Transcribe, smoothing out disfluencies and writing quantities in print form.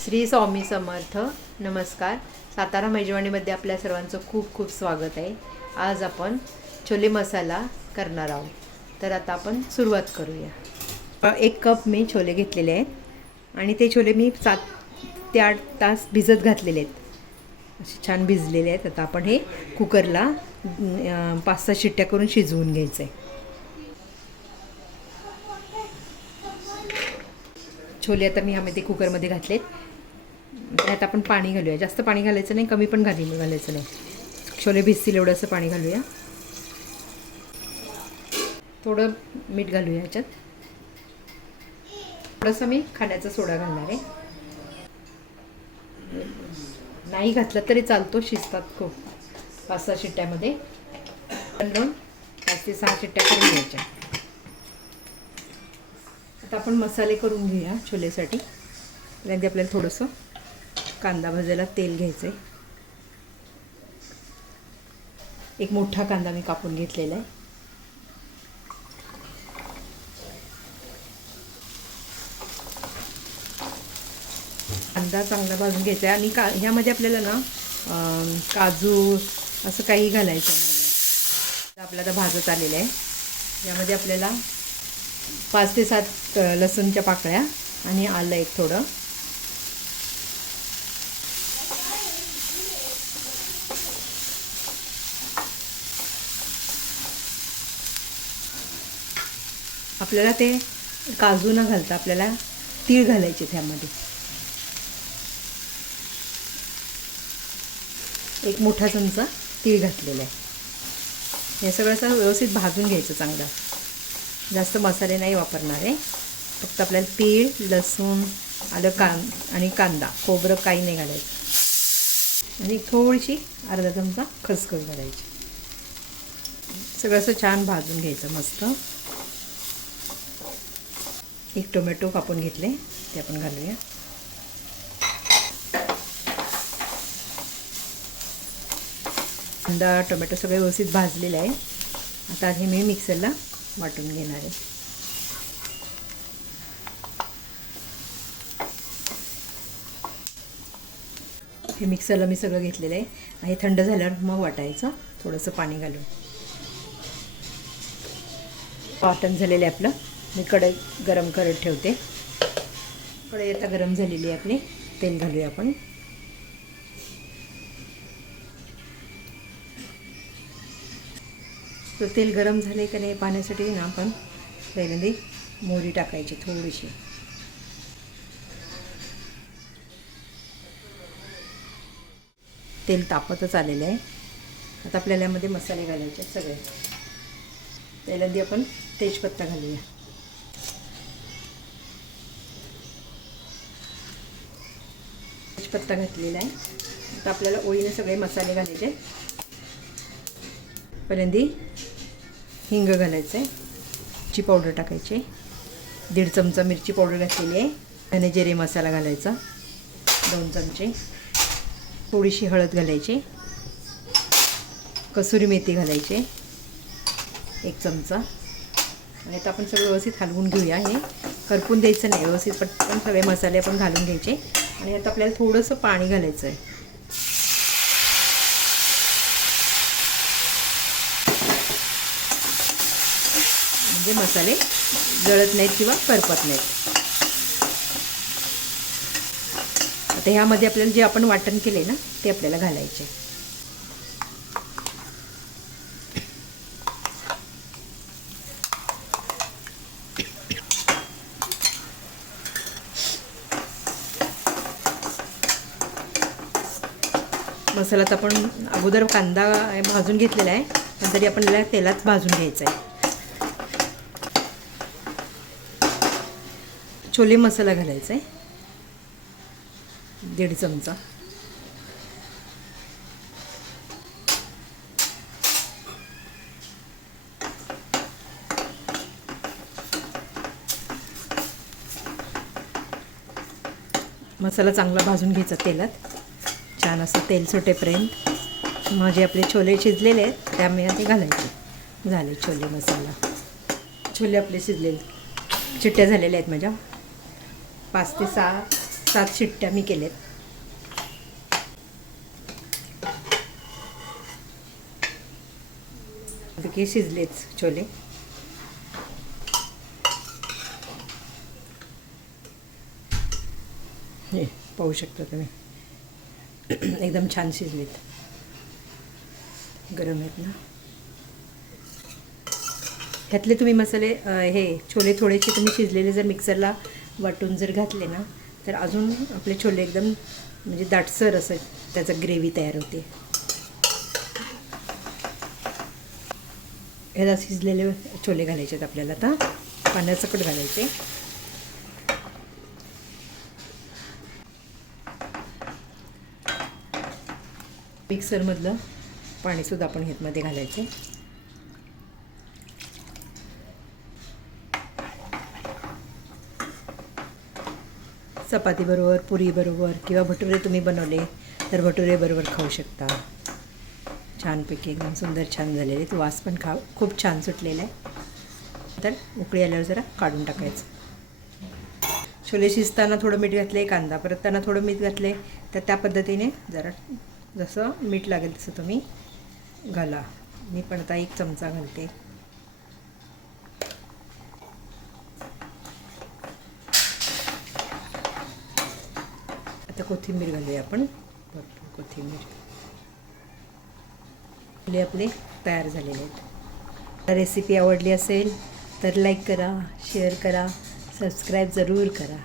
श्री स्वामी समर्थ. नमस्कार. सातारा मेजवानीमध्ये आपल्या सर्वांचं खूप खूप स्वागत आहे. आज आपण छोले मसाला करणार आहोत. तर आता आपण सुरुवात करूया. 1 कप मी छोले घेतलेले आहेत आणि ते छोले मी 7 ते 8 तास भिजत घातलेले आहेत. असे छान भिजलेले आहेत. आता आपण हे कुकरला 5-6 शिट्ट्या करून शिजवून घ्यायचं आहे. छोले आता मी ह्यामध्ये कुकरमध्ये घातलेत. त्यात आपण पाणी घालूया. जास्त पाणी घालायचं नाही, कमी पण घालायचं नाही. छोले भिजतील एवढंसं पाणी घालूया. थोडं मीठ घालूया ह्याच्यात. थोडंसं मी खाण्याचा सोडा घालणार आहे. नाही घातलं तरी चालतो, शिजतात खूप. 5-6 शिट्ट्यामध्ये 5 ते 6 शिट्ट्या करून घ्यायच्या. आता आपण मसाले करून घेऊया छोलेसाठी. त्यानंतर आपल्याला थोडंसं कांदा भाजायला तेल घ्यायचं आहे. 1 मोठा कांदा मी कापून घेतलेला आहे. कांदा चांगला भाजून घ्यायचा आहे. आणि ह्यामध्ये आपल्याला ना काजू असं काही घालायचं नाही. आपल्याला भाजत आलेलं आहे. यामध्ये आपल्याला 5 ते 7 लसूणच्या पाकळ्या आणि आलं एक थोडं. आपल्याला ते काजू न घालता आपल्याला तीळ घालायचे त्यामध्ये. 1 मोठा चमचा तीळ घातलेला आहे. हे सगळं असं व्यवस्थित भाजून घ्यायचं चांगलं. जास्त मसाले नाही वापरणार आहे. फक्त आपल्याला तीळ, लसूण, आलं आणि कांदा, खोबरं काही नाही घालायचं. आणि थोडीशी अर्धा चमचा खसखस घालायची. सगळं असं छान भाजून घ्यायचं मस्त. 1 टोमॅटो कापून घेतले, ते आपण घालूया. कांदा टोमॅटो सगळे व्यवस्थित भाजलेले आहे. आता हे मी मिक्सरला वाटून घेणार आहे. हे मिक्सरला मी सगळं घेतलेलं आहे. हे थंड झाल्यावर मग वाटायचं थोडंसं पाणी घालून. वाटण झालेलं आहे आपलं. मी कढई गरम करत ठेवते. कढई आता गरम झालेली आहे आपली. तेल घालूया आपण. तर तेल गरम झाले का नाही पाहण्यासाठी ना आपण पहिल्यांदा मोहरी टाकायची थोडीशी. तेल तापतच आलेलं आहे. आता आपल्याला यामध्ये मसाले घालायचे सगळे. पहिल्यांदा आपण तेजपत्ता घालूया. तेजपत्ता घातलेला आहे. आता आपल्याला ओळीने सगळे मसाले घालायचे. पहिल्यांदा हिंग घालायचं आहे. मिरची पावडर टाकायची. 1.5 चमचा मिरची पावडर घातलेली आहे. धने जिरे मसाला घालायचा 2 चमचे. थोडीशी हळद घालायची. कसुरी मेथी घालायची 1 चमचा. आणि आता आपण सगळं व्यवस्थित हलवून घेऊया. हे करपून द्यायचं नाही, व्यवस्थित पटकन सगळे मसाले आपण घालून घ्यायचे. आणि आता आपल्याला थोडंसं पाणी घालायचं आहे. म्हणजे मसाले जळत नाहीत किंवा करपत नाहीत. आता ह्यामध्ये आपल्याला जे आपण वाटण केले ना ते आपल्याला घालायचे. मसाल्यात आपण अगोदर कांदा भाजून घेतलेला आहे, पण तरी आपण याला तेलात भाजून घ्यायचं आहे. छोले मसाला घालायचा आहे 1.5 चमचा. मसाला चांगला भाजून घ्यायचा तेलात. छान असं तेल सुटेपर्यंत. माझे आपले छोले शिजलेले आहेत त्यामुळे ते घालायचे. झाले छोले मसाला. छोले आपले शिजलेले, चिट्ट्या झालेल्या आहेत माझ्या. 5 ते 6 7 शिट्ट्या मी केल्यात. की शिजलेच छोले. हे पाहू शकता तुम्ही एकदम छान शिजलेत. गरम आहेत ना. ह्यातले तुम्ही मसाले हे छोले थोडेसे तुम्ही शिजलेले जर मिक्सरला वाटून जर घातले ना तर अजून आपले छोले एकदम म्हणजे दाटसर असं त्याचं ग्रेव्ही तयार होते. ह्याला शिजलेले छोले घालायचे आहेत आपल्याला. आता पाण्यासकट घालायचे. मिक्सरमधलं पाणीसुद्धा आपण ह्यामध्ये घालायचे. चपातीबरोबर, पुरीबरोबर किंवा भटुरे तुम्ही बनवले तर भटुरेबरोबर खाऊ शकता. छानपैकी एकदम सुंदर छान झालेले. तो वास पण खूप छान सुटलेला आहे. तर उकळी आल्यावर जरा काढून टाकायचं. छोले शिजताना थोडं मीठ घातले, कांदा परतताना थोडं मीठ घातले, तर त्या पद्धतीने जरा जसं मीठ लागेल तसं तुम्ही घाला. मी पण आता 1 चमचा घालते. आता कोथिंबीर घालूया आपण. भरपूर कोथिंबीर. आपले तयार झालेले आहेत. रेसिपी आवडली असेल तर लाईक करा, शेअर करा, सबस्क्राईब जरूर करा.